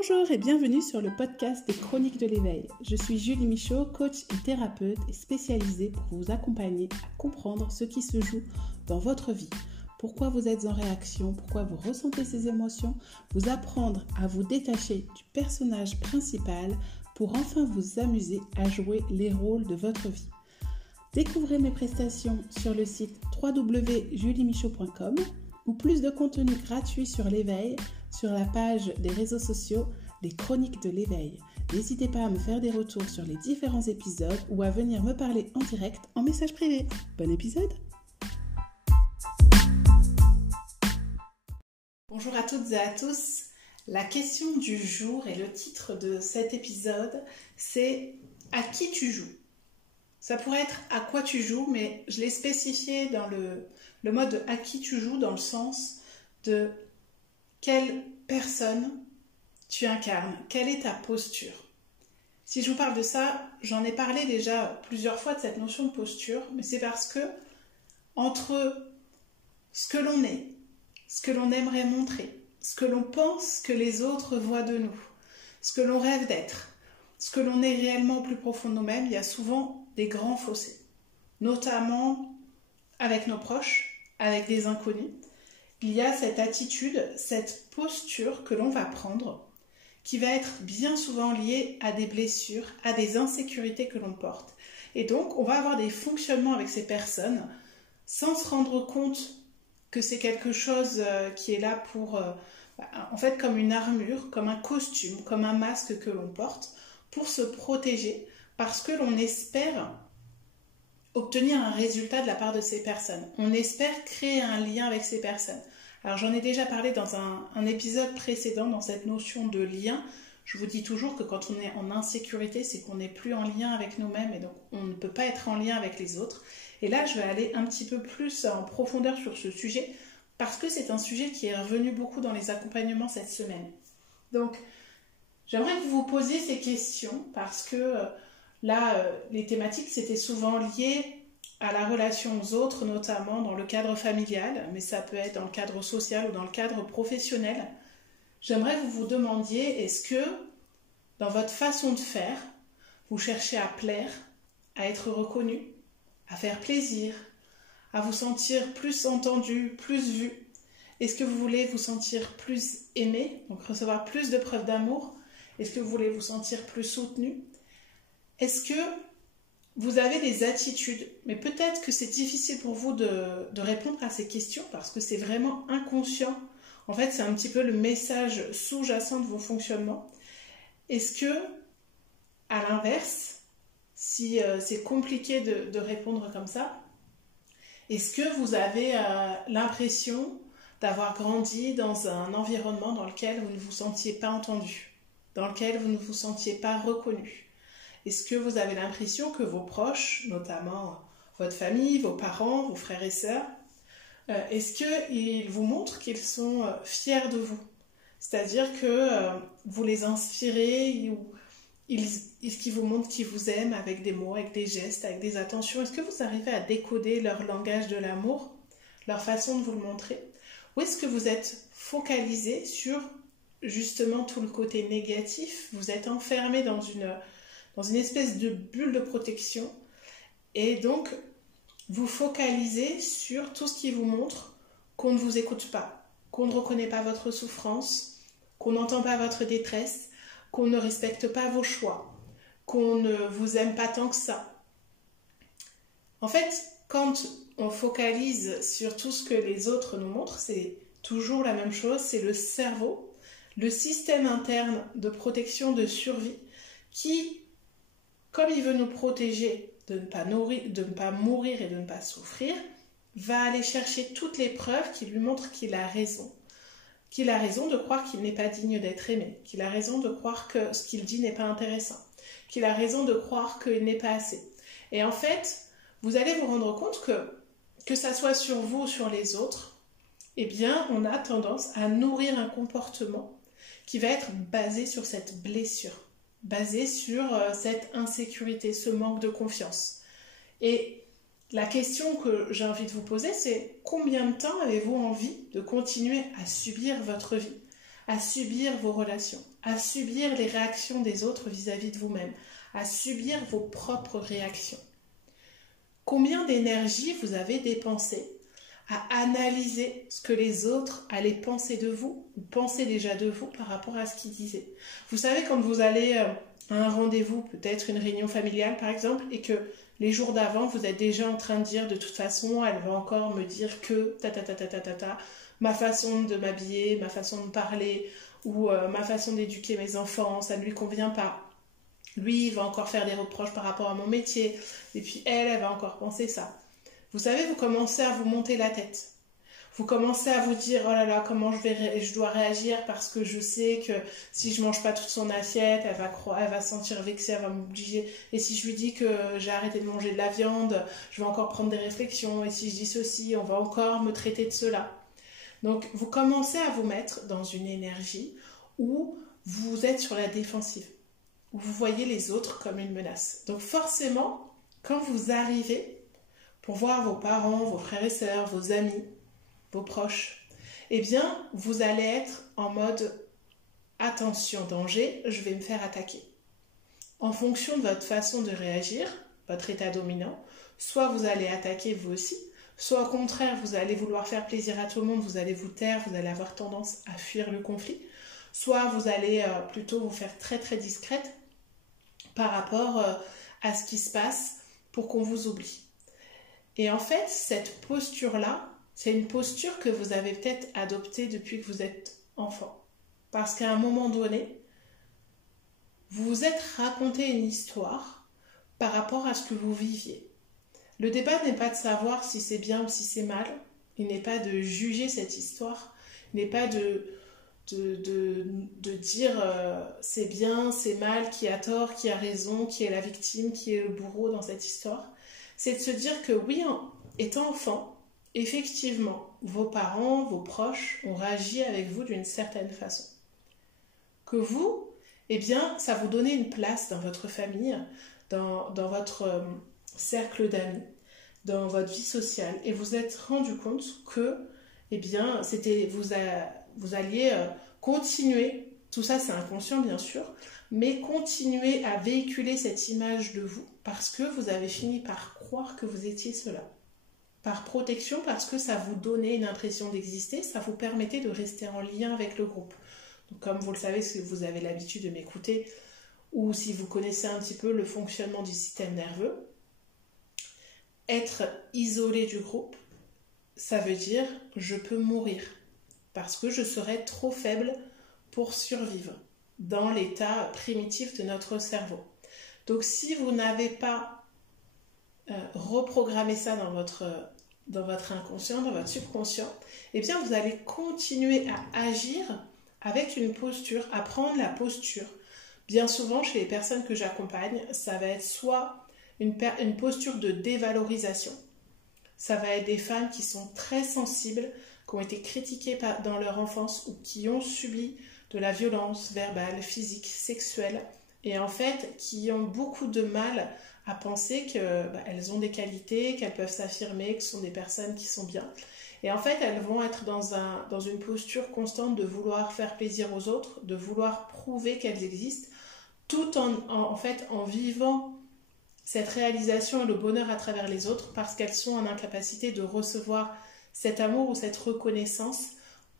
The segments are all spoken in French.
Bonjour et bienvenue sur le podcast des Chroniques de l'éveil. Je suis Julie Michaud, coach et thérapeute et spécialisée pour vous accompagner à comprendre ce qui se joue dans votre vie. Pourquoi vous êtes en réaction, pourquoi vous ressentez ces émotions, vous apprendre à vous détacher du personnage principal pour enfin vous amuser à jouer les rôles de votre vie. Découvrez mes prestations sur le site www.juliemichaud.com ou plus de contenu gratuit sur l'éveil sur la page des réseaux sociaux des Chroniques de l'éveil. N'hésitez pas à me faire des retours sur les différents épisodes ou à venir me parler en direct en message privé. Bon épisode! Bonjour à toutes et à tous. La question du jour et le titre de cet épisode, c'est « À qui tu joues ?» Ça pourrait être « À quoi tu joues ?» mais je l'ai spécifié dans le mode « À qui tu joues ?» dans le sens de quelle personne tu incarnes, quelle est ta posture. Si je vous parle de ça, j'en ai parlé déjà plusieurs fois de cette notion de posture, mais c'est parce que entre ce que l'on est, ce que l'on aimerait montrer, ce que l'on pense que les autres voient de nous, ce que l'on rêve d'être, ce que l'on est réellement au plus profond de nous-mêmes, il y a souvent des grands fossés, notamment avec nos proches, avec des inconnus. Il y a cette attitude, cette posture que l'on va prendre qui va être bien souvent liée à des blessures, à des insécurités que l'on porte. Et donc, on va avoir des fonctionnements avec ces personnes sans se rendre compte que c'est quelque chose qui est là pour, en fait, comme une armure, comme un costume, comme un masque que l'on porte pour se protéger parce que l'on espère obtenir un résultat de la part de ces personnes. On espère créer un lien avec ces personnes. Alors j'en ai déjà parlé dans un épisode précédent, dans cette notion de lien. Je vous dis toujours que quand on est en insécurité, c'est qu'on n'est plus en lien avec nous-mêmes et donc on ne peut pas être en lien avec les autres. Et là, je vais aller un petit peu plus en profondeur sur ce sujet parce que c'est un sujet qui est revenu beaucoup dans les accompagnements cette semaine. Donc, j'aimerais que vous vous posiez ces questions parce que là, les thématiques, c'était souvent liées à la relation aux autres, notamment dans le cadre familial, mais ça peut être dans le cadre social ou dans le cadre professionnel. J'aimerais que vous vous demandiez, est-ce que dans votre façon de faire, vous cherchez à plaire, à être reconnu, à faire plaisir, à vous sentir plus entendu, plus vu? Est-ce que vous voulez vous sentir plus aimé, donc recevoir plus de preuves d'amour? Est-ce que vous voulez vous sentir plus soutenu? Est-ce que vous avez des attitudes, mais peut-être que c'est difficile pour vous de répondre à ces questions parce que c'est vraiment inconscient. En fait, c'est un petit peu le message sous-jacent de vos fonctionnements. Est-ce que, à l'inverse, si c'est compliqué de répondre comme ça, est-ce que vous avez l'impression d'avoir grandi dans un environnement dans lequel vous ne vous sentiez pas entendu, dans lequel vous ne vous sentiez pas reconnu? Est-ce que vous avez l'impression que vos proches, notamment votre famille, vos parents, vos frères et sœurs, est-ce qu'ils vous montrent qu'ils sont fiers de vous? C'est-à-dire que vous les inspirez ou est-ce qu'ils vous montrent qu'ils vous aiment avec des mots, avec des gestes, avec des attentions? Est-ce que vous arrivez à décoder leur langage de l'amour, leur façon de vous le montrer? Ou est-ce que vous êtes focalisé sur justement tout le côté négatif? Vous êtes enfermé dans une espèce de bulle de protection et donc vous focalisez sur tout ce qui vous montre qu'on ne vous écoute pas, qu'on ne reconnaît pas votre souffrance, qu'on n'entend pas votre détresse, qu'on ne respecte pas vos choix, qu'on ne vous aime pas tant que ça. En fait, quand on focalise sur tout ce que les autres nous montrent, c'est toujours la même chose, c'est le cerveau, le système interne de protection, de survie qui, comme il veut nous protéger de ne pas mourir et de ne pas souffrir, va aller chercher toutes les preuves qui lui montrent qu'il a raison. Qu'il a raison de croire qu'il n'est pas digne d'être aimé, qu'il a raison de croire que ce qu'il dit n'est pas intéressant, qu'il a raison de croire qu'il n'est pas assez. Et en fait, vous allez vous rendre compte que ça soit sur vous ou sur les autres, eh bien, on a tendance à nourrir un comportement qui va être basé sur cette blessure, basé sur cette insécurité, ce manque de confiance. Et la question que j'ai envie de vous poser, c'est combien de temps avez-vous envie de continuer à subir votre vie, à subir vos relations, à subir les réactions des autres vis-à-vis de vous-même, à subir vos propres réactions. Combien d'énergie vous avez dépensé à analyser ce que les autres allaient penser de vous ou pensaient déjà de vous par rapport à ce qu'ils disaient. Vous savez, quand vous allez à un rendez-vous, peut-être une réunion familiale par exemple, et que les jours d'avant, vous êtes déjà en train de dire de toute façon, elle va encore me dire que ma façon de m'habiller, ma façon de parler ou ma façon d'éduquer mes enfants, ça ne lui convient pas. Lui, il va encore faire des reproches par rapport à mon métier, et puis elle va encore penser ça. Vous savez, vous commencez à vous monter la tête. Vous commencez à vous dire, oh là là, comment je dois réagir parce que je sais que si je mange pas toute son assiette, elle va se sentir vexée, elle va m'obliger. Et si je lui dis que j'ai arrêté de manger de la viande, je vais encore prendre des réflexions. Et si je dis ceci, on va encore me traiter de cela. Donc, vous commencez à vous mettre dans une énergie où vous êtes sur la défensive, où vous voyez les autres comme une menace. Donc, forcément, quand vous arrivez pour voir vos parents, vos frères et sœurs, vos amis, vos proches, eh bien, vous allez être en mode attention, danger, je vais me faire attaquer. En fonction de votre façon de réagir, votre état dominant, soit vous allez attaquer vous aussi, soit au contraire, vous allez vouloir faire plaisir à tout le monde, vous allez vous taire, vous allez avoir tendance à fuir le conflit, soit vous allez plutôt vous faire très très discrète par rapport à ce qui se passe pour qu'on vous oublie. Et en fait, cette posture-là, c'est une posture que vous avez peut-être adoptée depuis que vous êtes enfant. Parce qu'à un moment donné, vous vous êtes raconté une histoire par rapport à ce que vous viviez. Le débat n'est pas de savoir si c'est bien ou si c'est mal. Il n'est pas de juger cette histoire. Il n'est pas de dire c'est bien, c'est mal, qui a tort, qui a raison, qui est la victime, qui est le bourreau dans cette histoire. C'est de se dire que oui, étant enfant, effectivement, vos parents, vos proches ont réagi avec vous d'une certaine façon. Que vous, eh bien, ça vous donnait une place dans votre famille, dans votre cercle d'amis, dans votre vie sociale, et vous êtes rendu compte que, eh bien, vous alliez continuer, tout ça c'est inconscient bien sûr, mais continuer à véhiculer cette image de vous parce que vous avez fini par croire que vous étiez cela. Par protection, parce que ça vous donnait une impression d'exister, ça vous permettait de rester en lien avec le groupe. Donc, comme vous le savez, si vous avez l'habitude de m'écouter, ou si vous connaissez un petit peu le fonctionnement du système nerveux, être isolé du groupe, ça veut dire je peux mourir, parce que je serais trop faible pour survivre dans l'état primitif de notre cerveau. Donc si vous n'avez pas reprogrammé ça dans votre inconscient, dans votre subconscient, eh bien vous allez continuer à agir avec une posture, à prendre la posture. Bien souvent, chez les personnes que j'accompagne, ça va être soit une posture de dévalorisation. Ça va être des femmes qui sont très sensibles, qui ont été critiquées dans leur enfance ou qui ont subi de la violence verbale, physique, sexuelle, et en fait qui ont beaucoup de mal à penser qu'elles ont des qualités, qu'elles peuvent s'affirmer, que ce sont des personnes qui sont bien. Et en fait, elles vont être dans une posture constante de vouloir faire plaisir aux autres, de vouloir prouver qu'elles existent, tout en vivant cette réalisation et le bonheur à travers les autres parce qu'elles sont en incapacité de recevoir cet amour ou cette reconnaissance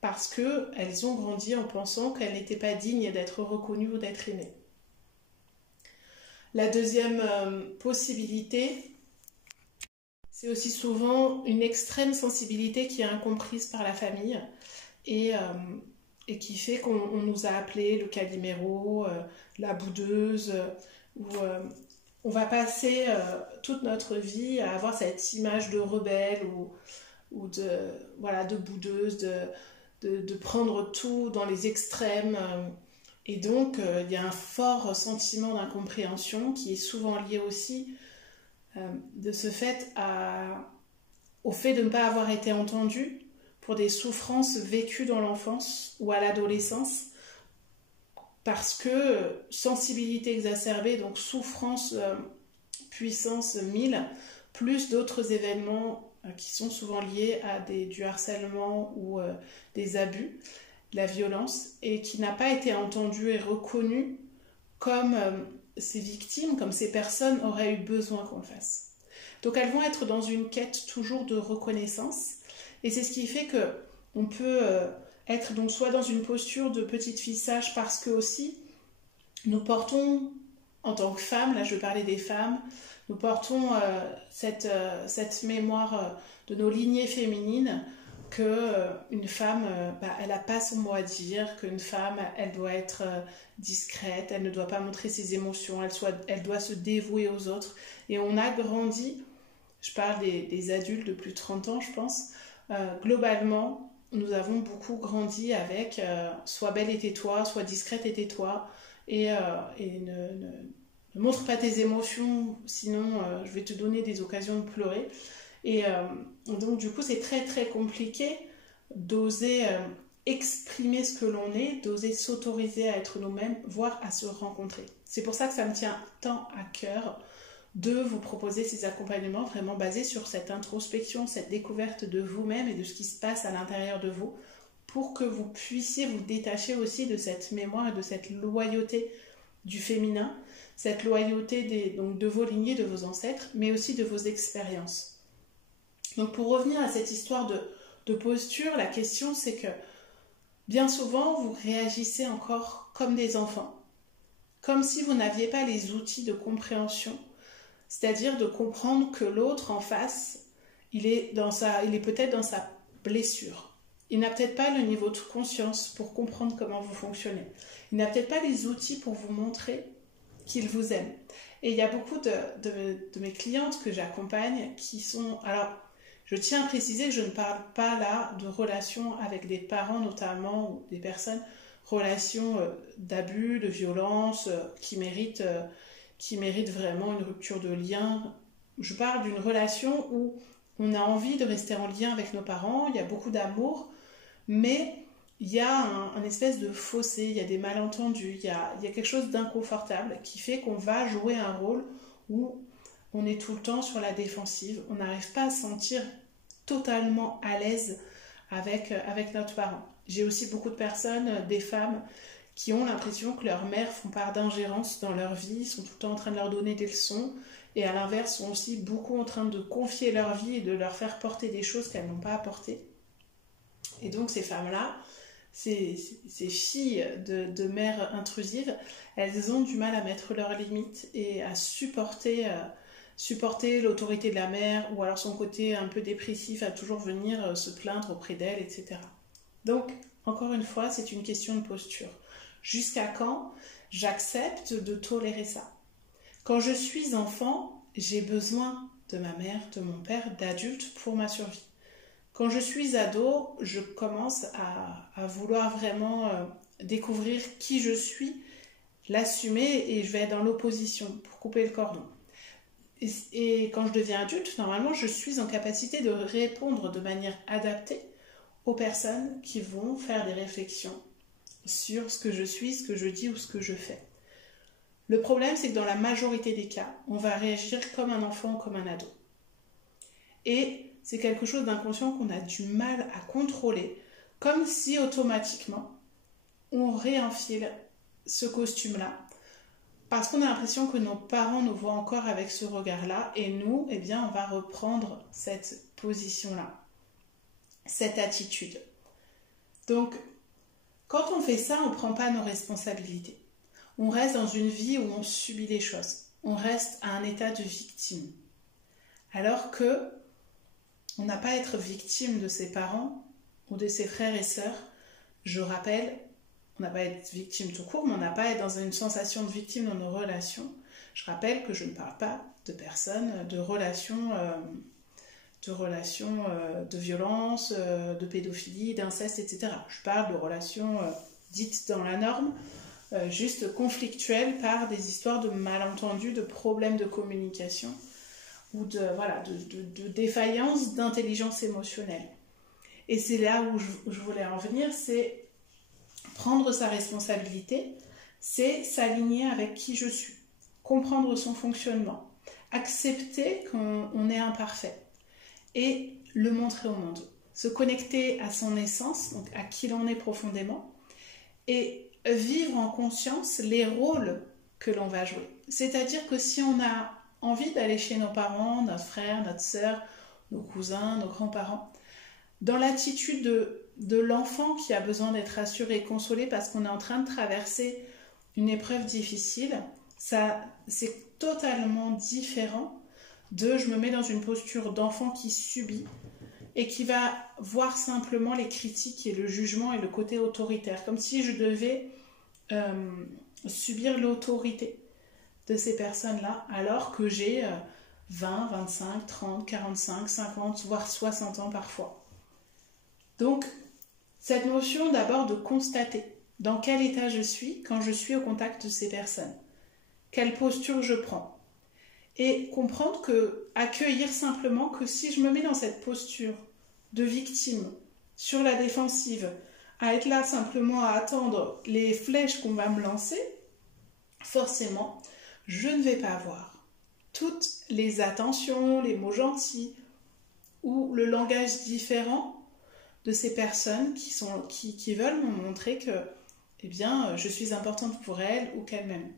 parce qu'elles ont grandi en pensant qu'elles n'étaient pas dignes d'être reconnues ou d'être aimées. La deuxième possibilité, c'est aussi souvent une extrême sensibilité qui est incomprise par la famille et qui fait qu'on nous a appelé le caliméro, la boudeuse, ou on va passer toute notre vie à avoir cette image de rebelle ou de boudeuse, de prendre tout dans les extrêmes. Et donc, il y a un fort sentiment d'incompréhension qui est souvent lié aussi de ce fait au fait de ne pas avoir été entendu pour des souffrances vécues dans l'enfance ou à l'adolescence, parce que sensibilité exacerbée, donc souffrance puissance 1000, plus d'autres événements qui sont souvent liés à du harcèlement ou des abus, de la violence et qui n'a pas été entendue et reconnue comme ces victimes, comme ces personnes auraient eu besoin qu'on le fasse. Donc elles vont être dans une quête toujours de reconnaissance et c'est ce qui fait que on peut être donc soit dans une posture de petite fille sage parce que aussi nous portons en tant que femmes, là je vais parler des femmes, nous portons cette mémoire de nos lignées féminines qu'une femme, elle n'a pas son mot à dire, qu'une femme, elle doit être discrète, elle ne doit pas montrer ses émotions, elle doit se dévouer aux autres. Et on a grandi, je parle des adultes de plus de 30 ans, je pense, globalement, nous avons beaucoup grandi avec sois belle et tais-toi, sois discrète et tais-toi, et ne montre pas tes émotions, sinon je vais te donner des occasions de pleurer. Et donc du coup c'est très très compliqué d'oser exprimer ce que l'on est, d'oser s'autoriser à être nous-mêmes, voire à se rencontrer. C'est pour ça que ça me tient tant à cœur de vous proposer ces accompagnements vraiment basés sur cette introspection, cette découverte de vous-même et de ce qui se passe à l'intérieur de vous, pour que vous puissiez vous détacher aussi de cette mémoire et de cette loyauté du féminin, cette loyauté donc de vos lignées, de vos ancêtres, mais aussi de vos expériences. Donc pour revenir à cette histoire de posture, la question c'est que bien souvent vous réagissez encore comme des enfants, comme si vous n'aviez pas les outils de compréhension, c'est-à-dire de comprendre que l'autre en face, il est peut-être dans sa blessure. Il n'a peut-être pas le niveau de conscience pour comprendre comment vous fonctionnez. Il n'a peut-être pas les outils pour vous montrer qu'il vous aime. Et il y a beaucoup de mes clientes que j'accompagne qui sont... Alors, je tiens à préciser que je ne parle pas là de relations avec des parents notamment, ou des personnes, relations d'abus, de violence, qui méritent vraiment une rupture de lien. Je parle d'une relation où on a envie de rester en lien avec nos parents, il y a beaucoup d'amour, mais il y a un espèce de fossé, il y a des malentendus, il y a quelque chose d'inconfortable qui fait qu'on va jouer un rôle où on est tout le temps sur la défensive, on n'arrive pas à se sentir totalement à l'aise avec notre parent. J'ai aussi beaucoup de personnes, des femmes, qui ont l'impression que leurs mères font part d'ingérence dans leur vie, sont tout le temps en train de leur donner des leçons, et à l'inverse sont aussi beaucoup en train de confier leur vie et de leur faire porter des choses qu'elles n'ont pas à porter. Et donc ces femmes-là, ces filles de mères intrusives, elles ont du mal à mettre leurs limites et à supporter l'autorité de la mère, ou alors son côté un peu dépressif à toujours venir se plaindre auprès d'elle, etc. Donc, encore une fois, c'est une question de posture. Jusqu'à quand j'accepte de tolérer ça? Quand je suis enfant, j'ai besoin de ma mère, de mon père, d'adultes pour ma survie. Quand je suis ado, je commence à vouloir vraiment découvrir qui je suis, l'assumer, et je vais être dans l'opposition pour couper le cordon. Et quand je deviens adulte, normalement, je suis en capacité de répondre de manière adaptée aux personnes qui vont faire des réflexions sur ce que je suis, ce que je dis ou ce que je fais. Le problème, c'est que dans la majorité des cas, on va réagir comme un enfant ou comme un ado. Et c'est quelque chose d'inconscient qu'on a du mal à contrôler, comme si automatiquement, on réenfile ce costume-là, parce qu'on a l'impression que nos parents nous voient encore avec ce regard-là, et nous, eh bien, on va reprendre cette position-là, cette attitude. Donc, quand on fait ça, on ne prend pas nos responsabilités. On reste dans une vie où on subit les choses. On reste à un état de victime. Alors que on n'a pas à être victime de ses parents ou de ses frères et sœurs. Je rappelle, on n'a pas à être victime tout court, mais on n'a pas à être dans une sensation de victime dans nos relations. Je rappelle que je ne parle pas de personnes, de relations de violence, de pédophilie, d'inceste, etc. Je parle de relations dites dans la norme, juste conflictuelles par des histoires de malentendus, de problèmes de communication ou de défaillance d'intelligence émotionnelle. Et c'est là où je voulais en venir, c'est prendre sa responsabilité, c'est s'aligner avec qui je suis, comprendre son fonctionnement, accepter qu'on est imparfait et le montrer au monde. se connecter à son essence, donc à qui l'on est profondément, et vivre en conscience les rôles que l'on va jouer. C'est-à-dire que si on a envie d'aller chez nos parents, notre frère, notre sœur, nos cousins, nos grands-parents, dans l'attitude de l'enfant qui a besoin d'être rassuré et consolé parce qu'on est en train de traverser une épreuve difficile, ça, c'est totalement différent de je me mets dans une posture d'enfant qui subit et qui va voir simplement les critiques et le jugement et le côté autoritaire, comme si je devais subir l'autorité de ces personnes-là, alors que j'ai 20, 25, 30, 45, 50, voire 60 ans parfois. Donc, cette notion d'abord de constater dans quel état je suis quand je suis au contact de ces personnes, quelle posture je prends, et comprendre que, accueillir simplement que si je me mets dans cette posture de victime, sur la défensive, à être là simplement à attendre les flèches qu'on va me lancer, forcément, je ne vais pas avoir toutes les attentions, les mots gentils ou le langage différent de ces personnes qui veulent me montrer que eh bien, je suis importante pour elles ou qu'elles m'aiment.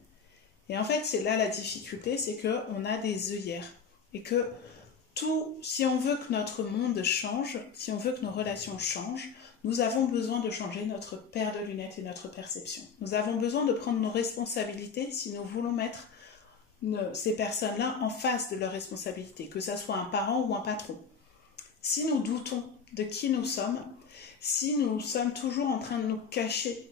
Et en fait, c'est là la difficulté, c'est qu'on a des œillères et que si on veut que notre monde change, si on veut que nos relations changent, nous avons besoin de changer notre paire de lunettes et notre perception. Nous avons besoin de prendre nos responsabilités si nous voulons mettre ces personnes-là en face de leurs responsabilités, que ce soit un parent ou un patron. Si nous doutons de qui nous sommes, si nous sommes toujours en train de nous cacher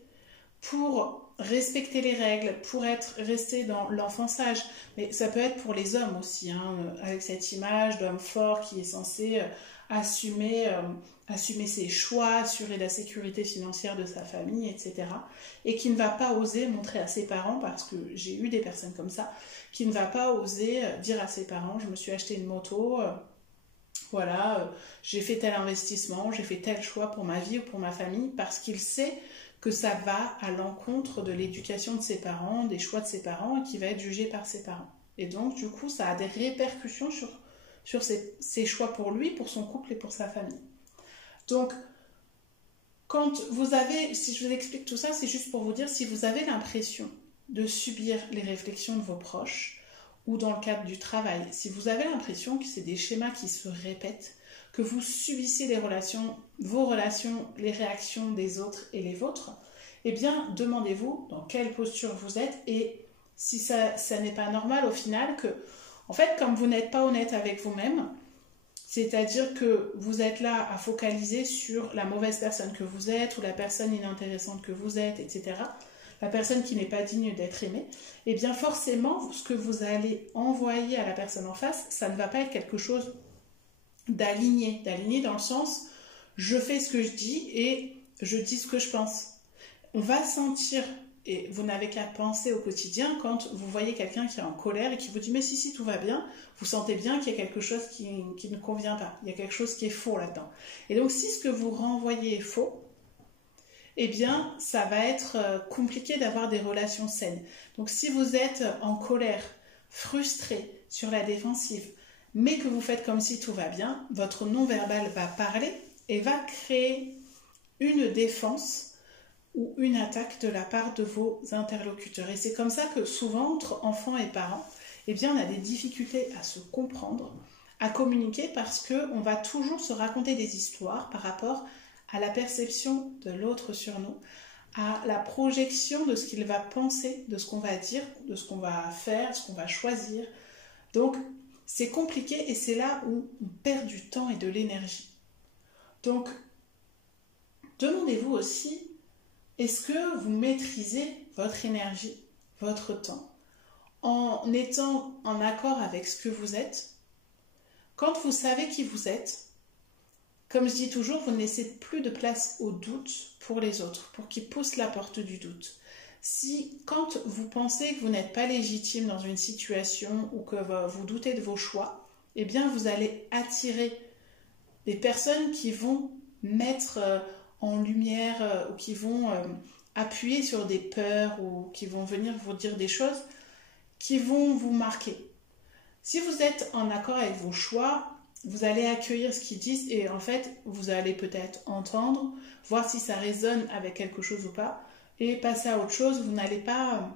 pour respecter les règles, pour rester dans l'enfançage, mais ça peut être pour les hommes aussi, avec cette image d'homme fort qui est censé assumer ses choix, assurer la sécurité financière de sa famille, etc. Et qui ne va pas oser montrer à ses parents, parce que j'ai eu des personnes comme ça, qui ne va pas oser dire à ses parents, je me suis acheté une moto, j'ai fait tel investissement, j'ai fait tel choix pour ma vie ou pour ma famille, parce qu'il sait que ça va à l'encontre de l'éducation de ses parents, des choix de ses parents, et qui va être jugé par ses parents. Et donc, du coup, ça a des répercussions sur ses choix pour lui, pour son couple et pour sa famille. Donc, si je vous explique tout ça, c'est juste pour vous dire, si vous avez l'impression de subir les réflexions de vos proches, ou dans le cadre du travail, si vous avez l'impression que c'est des schémas qui se répètent, que vous subissez vos relations, les réactions des autres et les vôtres, eh bien, demandez-vous dans quelle posture vous êtes et si ça n'est pas normal au final que, en fait, comme vous n'êtes pas honnête avec vous-même, c'est-à-dire que vous êtes là à focaliser sur la mauvaise personne que vous êtes ou la personne inintéressante que vous êtes, etc., la personne qui n'est pas digne d'être aimée, eh bien forcément, ce que vous allez envoyer à la personne en face, ça ne va pas être quelque chose d'aligné dans le sens, je fais ce que je dis et je dis ce que je pense. On va sentir, et vous n'avez qu'à penser au quotidien, quand vous voyez quelqu'un qui est en colère et qui vous dit « mais si, tout va bien », vous sentez bien qu'il y a quelque chose qui ne convient pas, il y a quelque chose qui est faux là-dedans. Et donc si ce que vous renvoyez est faux, eh bien, ça va être compliqué d'avoir des relations saines. Donc, si vous êtes en colère, frustré, sur la défensive, mais que vous faites comme si tout va bien, votre non-verbal va parler et va créer une défense ou une attaque de la part de vos interlocuteurs. Et c'est comme ça que souvent, entre enfants et parents, eh bien, on a des difficultés à se comprendre, à communiquer, parce qu'on va toujours se raconter des histoires par rapport à la perception de l'autre sur nous, à la projection de ce qu'il va penser, de ce qu'on va dire, de ce qu'on va faire, de ce qu'on va choisir. Donc, c'est compliqué et c'est là où on perd du temps et de l'énergie. Donc, demandez-vous aussi, est-ce que vous maîtrisez votre énergie, votre temps, en étant en accord avec ce que vous êtes? Quand vous savez qui vous êtes, comme je dis toujours, vous ne laissez plus de place au doute pour les autres, pour qu'ils poussent la porte du doute. Si, quand vous pensez que vous n'êtes pas légitime dans une situation ou que vous doutez de vos choix, eh bien vous allez attirer des personnes qui vont mettre en lumière ou qui vont appuyer sur des peurs ou qui vont venir vous dire des choses qui vont vous marquer. Si vous êtes en accord avec vos choix, vous allez accueillir ce qu'ils disent et en fait, vous allez peut-être entendre, voir si ça résonne avec quelque chose ou pas, et passer à autre chose. Vous n'allez pas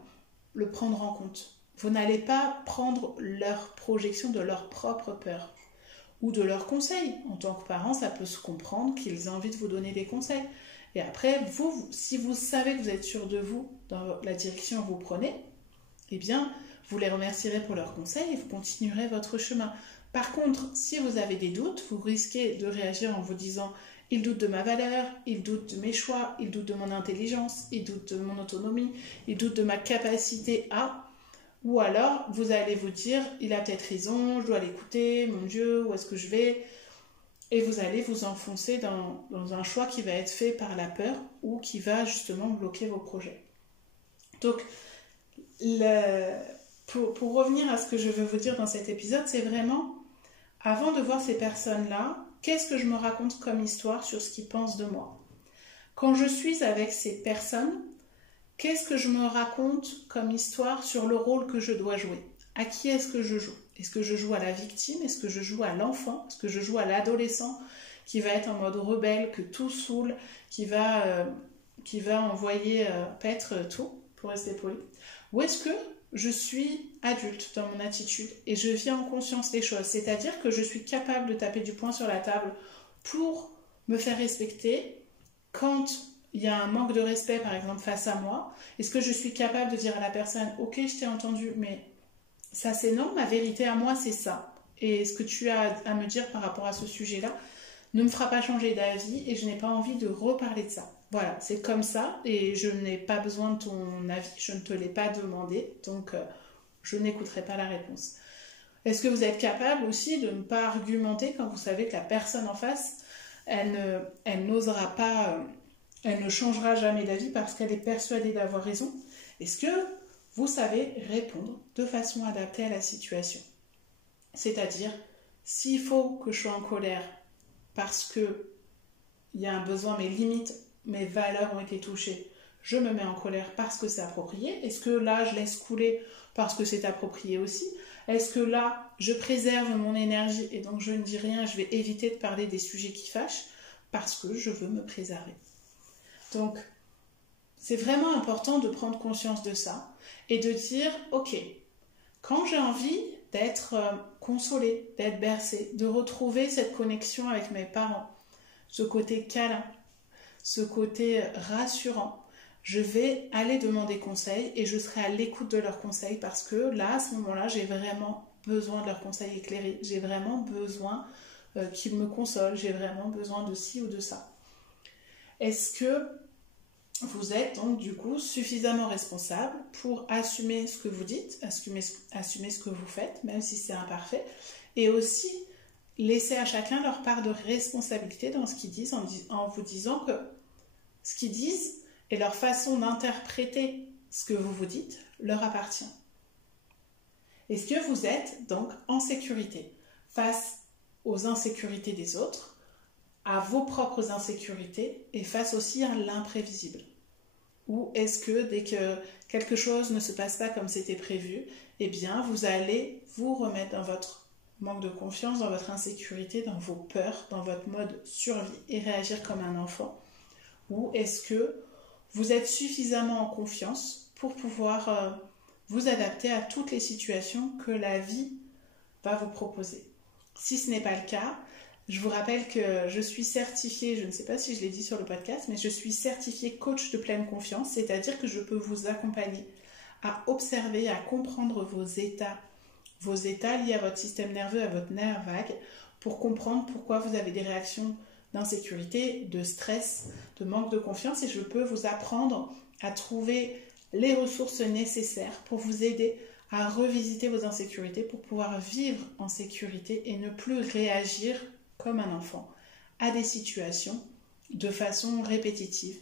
le prendre en compte. Vous n'allez pas prendre leur projection de leur propre peur ou de leurs conseils. En tant que parent, ça peut se comprendre qu'ils aient envie de vous donner des conseils. Et après, vous, si vous savez que vous êtes sûr de vous dans la direction que vous prenez, eh bien, vous les remercierez pour leurs conseils et vous continuerez votre chemin. Par contre, si vous avez des doutes, vous risquez de réagir en vous disant « il doute de ma valeur, il doute de mes choix, il doute de mon intelligence, il doute de mon autonomie, il doute de ma capacité à… » Ou alors, vous allez vous dire « il a peut-être raison, je dois l'écouter, mon Dieu, où est-ce que je vais ?» Et vous allez vous enfoncer dans un choix qui va être fait par la peur ou qui va justement bloquer vos projets. Donc, pour revenir à ce que je veux vous dire dans cet épisode, c'est vraiment, avant de voir ces personnes-là, qu'est-ce que je me raconte comme histoire sur ce qu'ils pensent de moi? Quand je suis avec ces personnes, qu'est-ce que je me raconte comme histoire sur le rôle que je dois jouer? À qui est-ce que je joue? Est-ce que je joue à la victime? Est-ce que je joue à l'enfant? Est-ce que je joue à l'adolescent qui va être en mode rebelle, que tout saoule, qui va envoyer paître tout, pour rester poli? Ou est-ce que je suis adulte dans mon attitude et je vis en conscience des choses? C'est-à-dire que je suis capable de taper du poing sur la table pour me faire respecter quand il y a un manque de respect, par exemple, face à moi. Est-ce que je suis capable de dire à la personne « Ok, je t'ai entendu, mais ça c'est non, ma vérité à moi c'est ça. Et ce que tu as à me dire par rapport à ce sujet-là ne me fera pas changer d'avis et je n'ai pas envie de reparler de ça. » Voilà, c'est comme ça et je n'ai pas besoin de ton avis, je ne te l'ai pas demandé, donc je n'écouterai pas la réponse. Est-ce que vous êtes capable aussi de ne pas argumenter quand vous savez que la personne en face, elle n'osera pas, elle ne changera jamais d'avis parce qu'elle est persuadée d'avoir raison? Est-ce que vous savez répondre de façon adaptée à la situation? C'est-à-dire, s'il faut que je sois en colère parce qu'il y a un besoin, mes limites, mes valeurs ont été touchées, je me mets en colère parce que c'est approprié. Est-ce que là, je laisse couler parce que c'est approprié aussi? Est-ce que là, je préserve mon énergie et donc je ne dis rien, je vais éviter de parler des sujets qui fâchent parce que je veux me préserver? Donc, c'est vraiment important de prendre conscience de ça et de dire, ok, quand j'ai envie d'être consolée, d'être bercée, de retrouver cette connexion avec mes parents, ce côté câlin, ce côté rassurant, je vais aller demander conseil et je serai à l'écoute de leurs conseils parce que là, à ce moment-là, j'ai vraiment besoin de leurs conseils éclairés. J'ai vraiment besoin qu'ils me consolent. J'ai vraiment besoin de ci ou de ça. Est-ce que vous êtes donc du coup suffisamment responsable pour assumer ce que vous dites, assumer ce que vous faites, même si c'est imparfait, et aussi laisser à chacun leur part de responsabilité dans ce qu'ils disent en vous disant que ce qu'ils disent et leur façon d'interpréter ce que vous vous dites leur appartient. Est-ce que vous êtes donc en sécurité face aux insécurités des autres, à vos propres insécurités et face aussi à l'imprévisible? Ou est-ce que dès que quelque chose ne se passe pas comme c'était prévu, eh bien vous allez vous remettre dans votre manque de confiance, dans votre insécurité, dans vos peurs, dans votre mode survie et réagir comme un enfant? Ou est-ce que vous êtes suffisamment en confiance pour pouvoir vous adapter à toutes les situations que la vie va vous proposer? Si ce n'est pas le cas, je vous rappelle que je suis certifiée, je ne sais pas si je l'ai dit sur le podcast, mais je suis certifiée coach de pleine confiance, c'est-à-dire que je peux vous accompagner à observer, à comprendre vos états liés à votre système nerveux, à votre nerf vague, pour comprendre pourquoi vous avez des réactions d'insécurité, de stress, de manque de confiance, et je peux vous apprendre à trouver les ressources nécessaires pour vous aider à revisiter vos insécurités, pour pouvoir vivre en sécurité et ne plus réagir comme un enfant à des situations de façon répétitive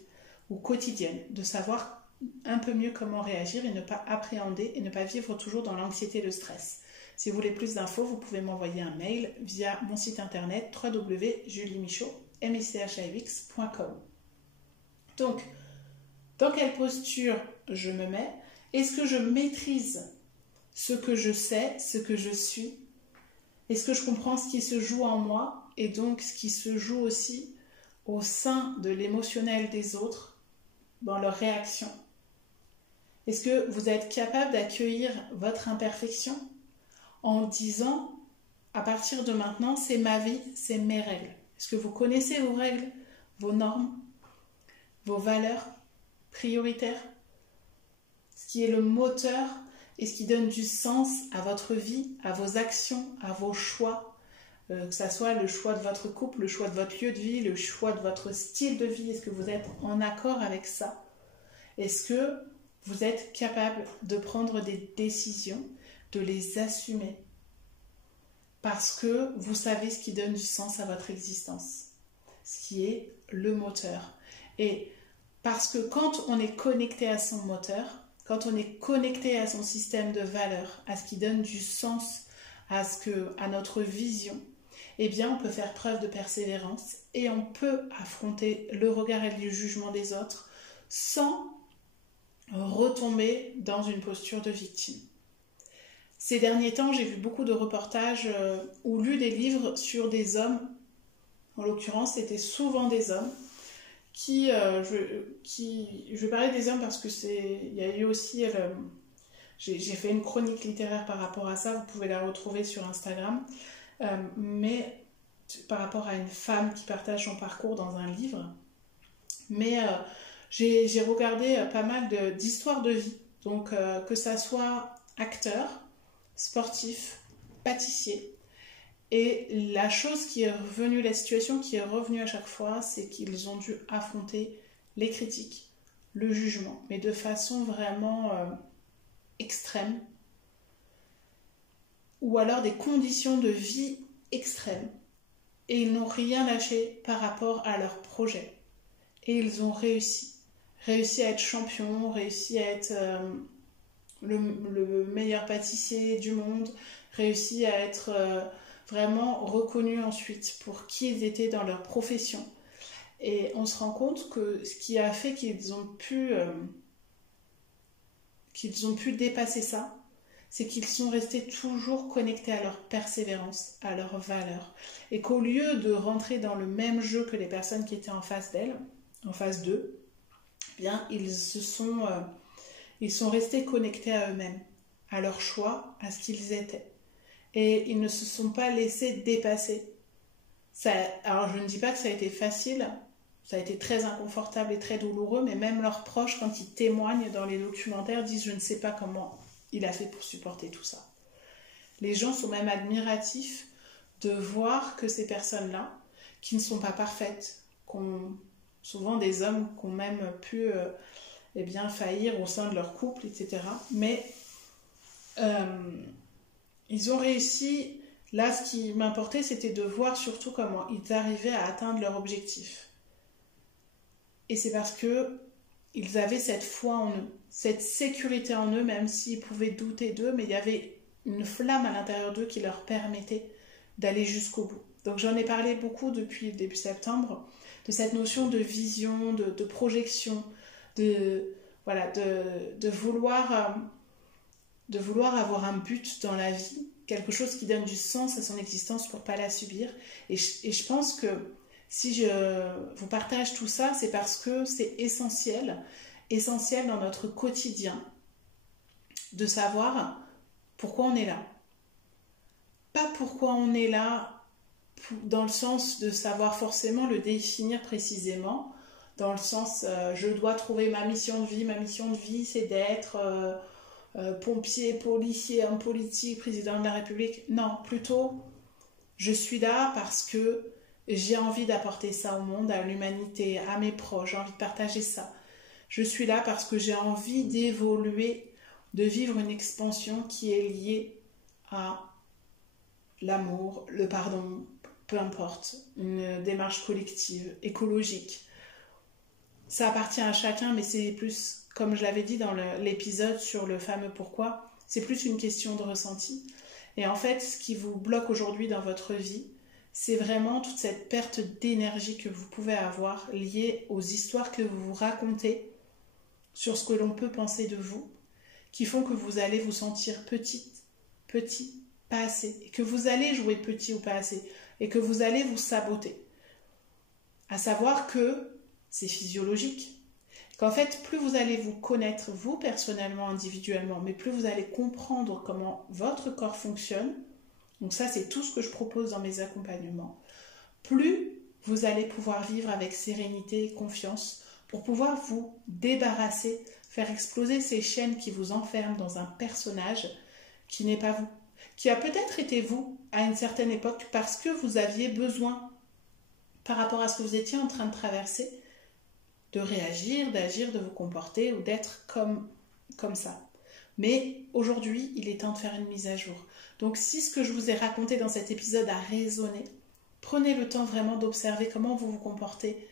ou quotidienne, de savoir un peu mieux comment réagir et ne pas appréhender et ne pas vivre toujours dans l'anxiété et le stress. Si vous voulez plus d'infos, vous pouvez m'envoyer un mail via mon site internet www.juliemichaud.com. Donc, dans quelle posture je me mets? Est-ce que je maîtrise ce que je sais, ce que je suis? Est-ce que je comprends ce qui se joue en moi et donc ce qui se joue aussi au sein de l'émotionnel des autres dans leurs réactions? Est-ce que vous êtes capable d'accueillir votre imperfection en disant, à partir de maintenant, c'est ma vie, c'est mes règles? Est-ce que vous connaissez vos règles, vos normes, vos valeurs prioritaires? Ce qui est le moteur et ce qui donne du sens à votre vie, à vos actions, à vos choix, que ce soit le choix de votre couple, le choix de votre lieu de vie, le choix de votre style de vie. Est-ce que vous êtes en accord avec ça? Est-ce que vous êtes capable de prendre des décisions, de les assumer? Parce que vous savez ce qui donne du sens à votre existence, ce qui est le moteur. Et parce que quand on est connecté à son moteur, quand on est connecté à son système de valeurs, à ce qui donne du sens à notre vision, eh bien on peut faire preuve de persévérance et on peut affronter le regard et le jugement des autres sans retomber dans une posture de victime. Ces derniers temps, j'ai vu beaucoup de reportages ou lu des livres sur des hommes, en l'occurrence c'était souvent des hommes, je vais parler des hommes parce que il y a eu aussi, j'ai fait une chronique littéraire par rapport à ça, vous pouvez la retrouver sur Instagram, mais par rapport à une femme qui partage son parcours dans un livre, mais j'ai regardé pas mal d'histoires de vie, donc que ça soit acteur, sportif, pâtissier. Et la chose qui est revenue, la situation qui est revenue à chaque fois, c'est qu'ils ont dû affronter les critiques, le jugement, mais de façon vraiment extrême, ou alors des conditions de vie extrêmes. Et ils n'ont rien lâché par rapport à leur projet. Et ils ont réussi à être champions, réussi à être le meilleur pâtissier du monde, réussi à être vraiment reconnus ensuite pour qui ils étaient dans leur profession. Et on se rend compte que ce qui a fait qu'ils ont pu dépasser ça, c'est qu'ils sont restés toujours connectés à leur persévérance, à leurs valeurs. Et qu'au lieu de rentrer dans le même jeu que les personnes qui étaient en face d'elles, en face d'eux, eh bien, ils sont restés connectés à eux-mêmes, à leur choix, à ce qu'ils étaient. Et ils ne se sont pas laissés dépasser. Alors je ne dis pas que ça a été facile, ça a été très inconfortable et très douloureux, mais même leurs proches, quand ils témoignent dans les documentaires, disent « je ne sais pas comment il a fait pour supporter tout ça ». Les gens sont même admiratifs de voir que ces personnes-là, qui ne sont pas parfaites, souvent des hommes qui ont même pu faillir au sein de leur couple, etc. Mais ils ont réussi. Là, ce qui m'importait, c'était de voir surtout comment ils arrivaient à atteindre leur objectif. Et c'est parce qu'ils avaient cette foi en eux, cette sécurité en eux, même s'ils pouvaient douter d'eux, mais il y avait une flamme à l'intérieur d'eux qui leur permettait d'aller jusqu'au bout. Donc j'en ai parlé beaucoup depuis début septembre, de cette notion de vision, de projection, de vouloir avoir un but dans la vie, quelque chose qui donne du sens à son existence pour ne pas la subir. Et je pense que si je vous partage tout ça, c'est parce que c'est essentiel dans notre quotidien, de savoir pourquoi on est là. Pas pourquoi on est là dans le sens de savoir forcément le définir précisément, dans le sens je dois trouver ma mission de vie c'est d'être pompier, policier, homme politique, président de la République. Non, plutôt je suis là parce que j'ai envie d'apporter ça au monde, à l'humanité, à mes proches, j'ai envie de partager ça. Je suis là parce que j'ai envie d'évoluer, de vivre une expansion qui est liée à l'amour, le pardon, peu importe, une démarche collective, écologique. Ça appartient à chacun, mais c'est plus, comme je l'avais dit dans l'épisode sur le fameux pourquoi, c'est plus une question de ressenti. Et en fait, ce qui vous bloque aujourd'hui dans votre vie, c'est vraiment toute cette perte d'énergie que vous pouvez avoir liée aux histoires que vous vous racontez sur ce que l'on peut penser de vous, qui font que vous allez vous sentir petit, pas assez, et que vous allez jouer petit ou pas assez, et que vous allez vous saboter. À savoir que c'est physiologique. Qu'en fait, plus vous allez vous connaître, vous personnellement, individuellement, mais plus vous allez comprendre comment votre corps fonctionne, donc ça c'est tout ce que je propose dans mes accompagnements, plus vous allez pouvoir vivre avec sérénité et confiance pour pouvoir vous débarrasser, faire exploser ces chaînes qui vous enferment dans un personnage qui n'est pas vous, qui a peut-être été vous à une certaine époque parce que vous aviez besoin, par rapport à ce que vous étiez en train de traverser, de réagir, d'agir, de vous comporter ou d'être comme ça. Mais aujourd'hui, il est temps de faire une mise à jour. Donc si ce que je vous ai raconté dans cet épisode a résonné, prenez le temps vraiment d'observer comment vous vous comportez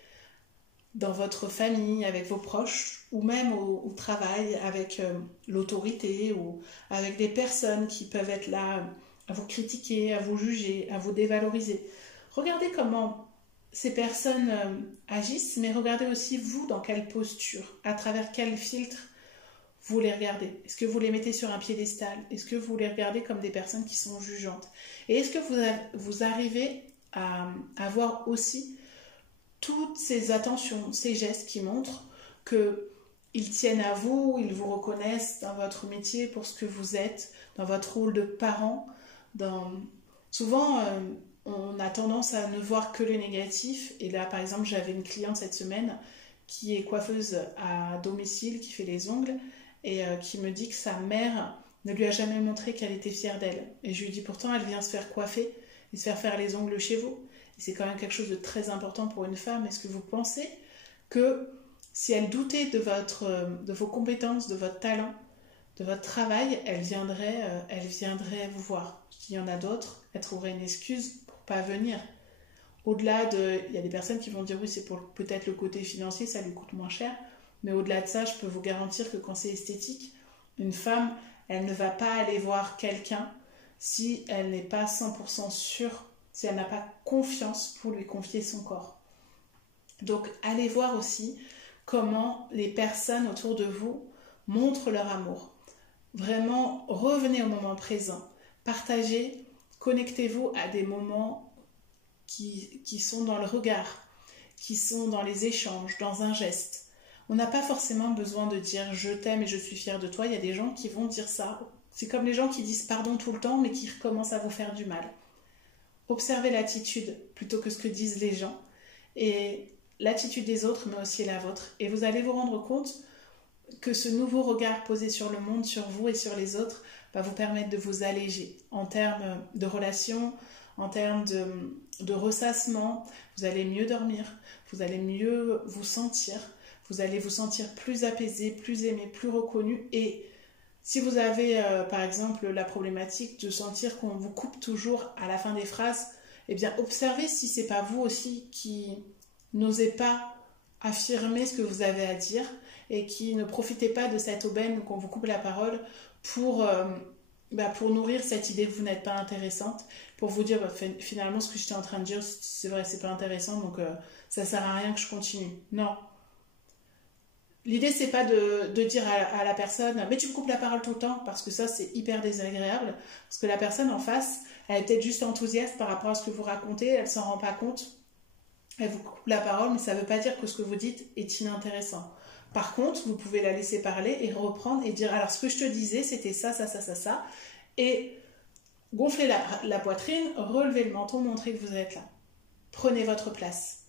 dans votre famille, avec vos proches, ou même au travail, avec l'autorité, ou avec des personnes qui peuvent être là à vous critiquer, à vous juger, à vous dévaloriser. Regardez comment ces personnes agissent, mais regardez aussi vous dans quelle posture, à travers quel filtre vous les regardez. Est-ce que vous les mettez sur un piédestal? Est-ce que vous les regardez comme des personnes qui sont jugeantes? Et est-ce que vous arrivez à avoir aussi toutes ces attentions, ces gestes qui montrent qu'ils tiennent à vous, ils vous reconnaissent dans votre métier pour ce que vous êtes, dans votre rôle de parent. Souvent, on a tendance à ne voir que le négatif. Et là, par exemple, j'avais une cliente cette semaine qui est coiffeuse à domicile, qui fait les ongles, et qui me dit que sa mère ne lui a jamais montré qu'elle était fière d'elle. Et je lui dis pourtant, elle vient se faire coiffer et se faire les ongles chez vous. Et c'est quand même quelque chose de très important pour une femme. Est-ce que vous pensez que si elle doutait de vos compétences, de votre talent, de votre travail, elle viendrait vous voir? Il y en a d'autres, elle trouverait une excuse pour pas venir. Au-delà il y a des personnes qui vont dire oui, c'est pour peut-être le côté financier, ça lui coûte moins cher. Mais au-delà de ça, je peux vous garantir que quand c'est esthétique, une femme, elle ne va pas aller voir quelqu'un si elle n'est pas 100% sûre, si elle n'a pas confiance pour lui confier son corps. Donc, allez voir aussi comment les personnes autour de vous montrent leur amour. Vraiment, revenez au moment présent. Partagez, connectez-vous à des moments qui sont dans le regard, qui sont dans les échanges, dans un geste. On n'a pas forcément besoin de dire « je t'aime et je suis fière de toi ». Il y a des gens qui vont dire ça. C'est comme les gens qui disent pardon tout le temps, mais qui recommencent à vous faire du mal. Observez l'attitude plutôt que ce que disent les gens. Et l'attitude des autres, mais aussi la vôtre. Et vous allez vous rendre compte que ce nouveau regard posé sur le monde, sur vous et sur les autres, va vous permettre de vous alléger en termes de relations, en termes de ressassement. Vous allez mieux dormir, vous allez mieux vous sentir. Vous allez vous sentir plus apaisé, plus aimé, plus reconnu. Et si vous avez, par exemple, la problématique de sentir qu'on vous coupe toujours à la fin des phrases, eh bien, observez si c'est pas vous aussi qui n'osez pas affirmer ce que vous avez à dire et qui ne profitez pas de cette aubaine qu'on vous coupe la parole pour nourrir cette idée que vous n'êtes pas intéressante, pour vous dire finalement ce que j'étais en train de dire, c'est vrai, c'est pas intéressant, donc ça sert à rien que je continue. Non. L'idée, c'est pas de dire à la personne « mais tu me coupes la parole tout le temps » parce que ça, c'est hyper désagréable. Parce que la personne en face, elle est peut-être juste enthousiaste par rapport à ce que vous racontez, elle s'en rend pas compte. Elle vous coupe la parole, mais ça veut pas dire que ce que vous dites est inintéressant. Par contre, vous pouvez la laisser parler et reprendre et dire « alors, ce que je te disais, c'était ça, ça, ça, ça, ça ». Et gonfler la poitrine, relever le menton, montrer que vous êtes là. Prenez votre place.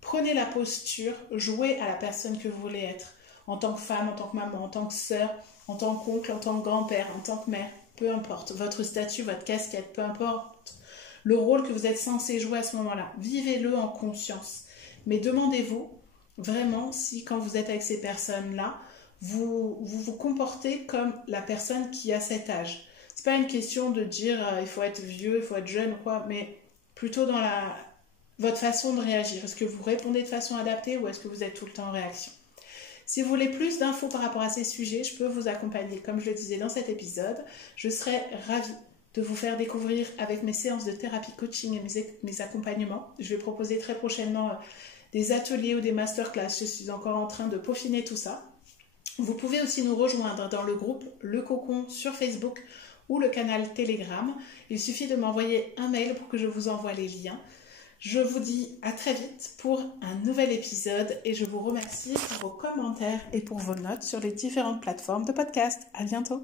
Prenez la posture, jouez à la personne que vous voulez être. En tant que femme, en tant que maman, en tant que sœur, en tant qu'oncle, en tant que grand-père, en tant que mère, peu importe. Votre statut, votre casquette, peu importe le rôle que vous êtes censé jouer à ce moment-là. Vivez-le en conscience. Mais demandez-vous vraiment si, quand vous êtes avec ces personnes-là, vous comportez comme la personne qui a cet âge. C'est pas une question de dire il faut être vieux, il faut être jeune ou quoi, mais plutôt dans votre façon de réagir. Est-ce que vous répondez de façon adaptée ou est-ce que vous êtes tout le temps en réaction? Si vous voulez plus d'infos par rapport à ces sujets, je peux vous accompagner. Comme je le disais dans cet épisode, je serais ravie de vous faire découvrir avec mes séances de thérapie coaching et mes accompagnements. Je vais proposer très prochainement des ateliers ou des masterclass. Je suis encore en train de peaufiner tout ça. Vous pouvez aussi nous rejoindre dans le groupe Le Cocon sur Facebook ou le canal Telegram. Il suffit de m'envoyer un mail pour que je vous envoie les liens. Je vous dis à très vite pour un nouvel épisode et je vous remercie pour vos commentaires et pour vos notes sur les différentes plateformes de podcast. À bientôt!